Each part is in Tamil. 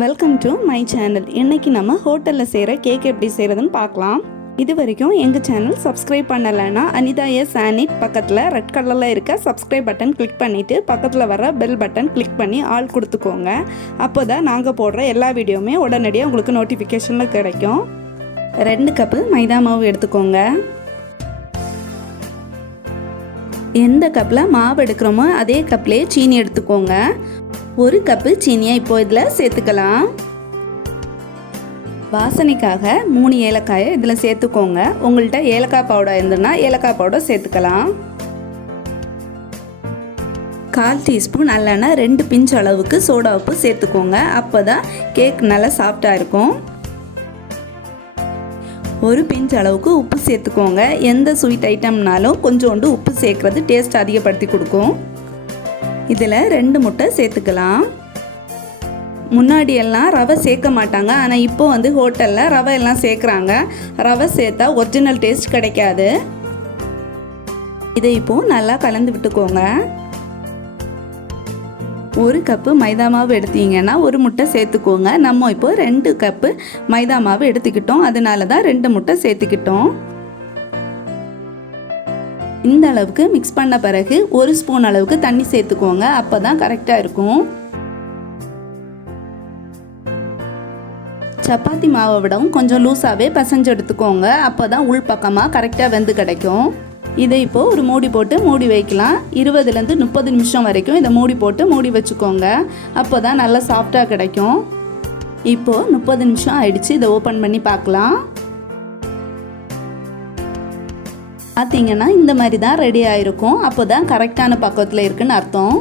Welcome to my channel. இன்றைக்கி நம்ம ஹோட்டலில் செய்கிற கேக் எப்படி செய்கிறதுன்னு பார்க்கலாம். இது வரைக்கும் எங்கள் சேனல் சப்ஸ்கிரைப் பண்ணலைன்னா அனிதாஸ் சானிட் பக்கத்தில் ரெட் கலரில் இருக்க சப்ஸ்கிரைப் பட்டன் கிளிக் பண்ணிவிட்டு பக்கத்தில் வர பெல் பட்டன் கிளிக் பண்ணி ஆல் கொடுத்துக்கோங்க. அப்போ தான் நாங்கள் போடுற எல்லா வீடியோவுமே உடனடியாக உங்களுக்கு நோட்டிஃபிகேஷனில் கிடைக்கும். 2 கப்பு மைதா மாவு எடுத்துக்கோங்க. எந்த கப்பில் மாவு எடுக்கிறோமோ அதே கப்லேயே சீனி எடுத்துக்கோங்க. 1 கப்பு சீனியை இப்போ இதில் சேர்த்துக்கலாம். வாசனைக்காக 3 ஏலக்காயை இதில் சேர்த்துக்கோங்க. உங்கள்கிட்ட ஏலக்காய் பவுடர் இருந்ததுன்னா ஏலக்காய் பவுடர் சேர்த்துக்கலாம். 1/4 டீஸ்பூன் நல்லெண்ணெய், 2 பிஞ்ச் அளவுக்கு சோடா உப்பு சேர்த்துக்கோங்க. அப்போ தான் கேக் நல்லா சாஃப்டாக இருக்கும். 1 பிஞ்ச் அளவுக்கு உப்பு சேர்த்துக்கோங்க. எந்த ஸ்வீட் ஐட்டம்னாலும் கொஞ்சோண்டு உப்பு சேர்க்குறது டேஸ்ட் அதிகப்படுத்தி கொடுக்கும். இதில் 2 முட்டை சேர்த்துக்கலாம். முன்னாடியெல்லாம் ரவை சேர்க்க மாட்டாங்க, ஆனால் இப்போ ஹோட்டலில் ரவை எல்லாம் சேர்க்குறாங்க. ரவை சேர்த்தா ஒரிஜினல் டேஸ்ட் கிடைக்காது. இதை இப்போது நல்லா கலந்து விட்டுக்கோங்க. 1 கப்பு மைதா மாவு எடுத்தீங்கன்னா 1 முட்டை சேர்த்துக்கோங்க. நம்ம இப்போ 2 கப்பு மைதா மாவு எடுத்துக்கிட்டோம், அதனால தான் 2 முட்டை சேர்த்துக்கிட்டோம். இந்த அளவுக்கு மிக்ஸ் பண்ண பிறகு 1 ஸ்பூன் அளவுக்கு தண்ணி சேர்த்துக்கோங்க. அப்போ தான் கரெக்டாக இருக்கும். சப்பாத்தி மாவை விடவும் கொஞ்சம் லூஸாகவே பிசைஞ்சு எடுத்துக்கோங்க. அப்போ தான் உள் பக்கமாக கரெக்டாக வெந்து கிடைக்கும். இதை இப்போது ஒரு மூடி போட்டு மூடி வைக்கலாம். 20லேருந்து 30 நிமிஷம் வரைக்கும் இதை மூடி போட்டு மூடி வச்சுக்கோங்க. அப்போ தான் நல்லா சாஃப்டாக கிடைக்கும். இப்போது 30 நிமிஷம் ஆயிடுச்சு. இதை ஓப்பன் பண்ணி பார்க்கலாம். பார்த்தீங்கன்னா இந்த மாதிரி தான் ரெடி ஆகிருக்கும். அப்போ தான் கரெக்டான பக்குவத்தில் இருக்குன்னு அர்த்தம்.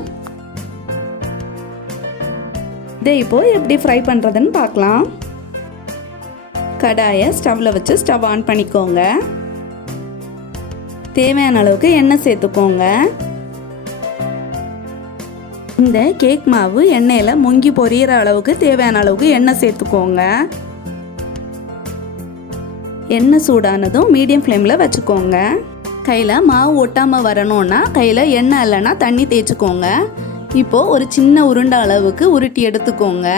இதை இப்போது எப்படி ஃப்ரை பண்ணுறதுன்னு பார்க்கலாம். கடாயை ஸ்டவ்வில் வச்சு ஸ்டவ் ஆன் பண்ணிக்கோங்க. தேவையான அளவுக்கு எண்ணெய் சேர்த்துக்கோங்க. இந்த கேக் மாவு எண்ணெயில் முங்கி பொரியிற அளவுக்கு தேவையான அளவுக்கு எண்ணெய் சேர்த்துக்கோங்க. எண்ணெய் சூடானதும் மீடியம் ஃப்ளேமில் வச்சுக்கோங்க. கையில் மாவு ஒட்டாமல் வரணும்னா கையில் எண்ணெய் இல்லைன்னா தண்ணி தேய்ச்சிக்கோங்க. இப்போது ஒரு சின்ன உருண்டை அளவுக்கு உருட்டி எடுத்துக்கோங்க.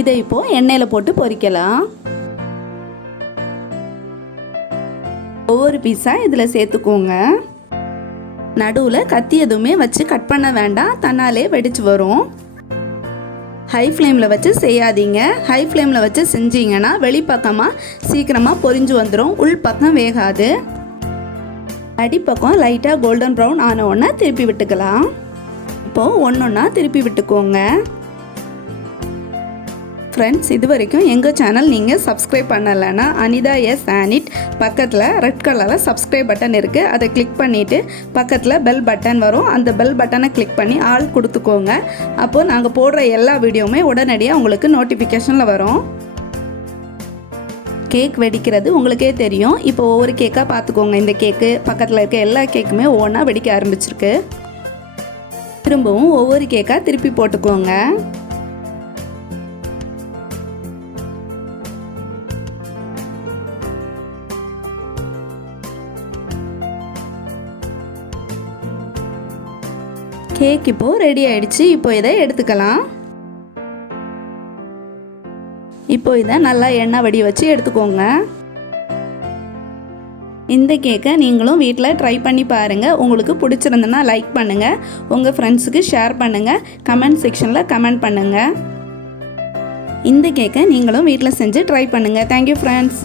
இதை இப்போது எண்ணெயில் போட்டு பொரிக்கலாம். ஒவ்வொரு பீஸாக இதில் சேர்த்துக்கோங்க. நடுவில் கத்தி எதுவுமே வச்சு கட் பண்ண வேண்டாம், தன்னாலே வெடிச்சு வரும். ஹை ஃப்ளேமில் வச்சு செய்யாதீங்க. ஹை ஃப்ளேமில் வச்சு செஞ்சீங்கன்னா வெளிப்பக்கமாக சீக்கிரமாக பொரிஞ்சு வந்துடும், உள் பக்கம் வேகாது. அடிப்பக்கம் லைட்டாக கோல்டன் ப்ரௌன் ஆன உடனே திருப்பி விட்டுக்கலாம். இப்போது ஒன்றொன்னா திருப்பி விட்டுக்கோங்க. ஃப்ரெண்ட்ஸ், இது வரைக்கும் எங்கள் சேனல் நீங்கள் சப்ஸ்கிரைப் பண்ணலைன்னா அனிதாஸ் சானிட் பக்கத்தில் ரெட் கலரில் சப்ஸ்கிரைப் பட்டன் இருக்குது, அதை கிளிக் பண்ணிவிட்டு பக்கத்தில் பெல் பட்டன் வரும். அந்த பெல் பட்டனை கிளிக் பண்ணி ஆல் கொடுத்துக்கோங்க. அப்போது நாங்கள் போடுற எல்லா வீடியோவுமே உடனடியாக உங்களுக்கு நோட்டிஃபிகேஷனில் வரும். கேக் வெடிக்கிறது உங்களுக்கே தெரியும். இப்போ ஒவ்வொரு கேக்காக பார்த்துக்கோங்க. இந்த கேக்கு பக்கத்தில் இருக்க எல்லா கேக்குமே ஒவ்வொன்றா வெடிக்க ஆரம்பிச்சிருக்கு. திரும்பவும் ஒவ்வொரு கேக்காக திருப்பி போட்டுக்கோங்க. கேக் இப்போது ரெடி ஆயிடுச்சு. இப்போ இதை எடுத்துக்கலாம். இப்போ இதை நல்லா எண்ணெய் வடி வச்சு எடுத்துக்கோங்க. இந்த கேக்கை நீங்களும் வீட்டில் ட்ரை பண்ணி பாருங்கள். உங்களுக்கு பிடிச்சிருந்ததுன்னா லைக் பண்ணுங்கள், உங்கள் ஃப்ரெண்ட்ஸுக்கு ஷேர் பண்ணுங்கள், கமெண்ட் செக்ஷனில் கமெண்ட் பண்ணுங்கள். இந்த கேக்கை நீங்களும் வீட்டில் செஞ்சு ட்ரை பண்ணுங்கள். Thank you friends.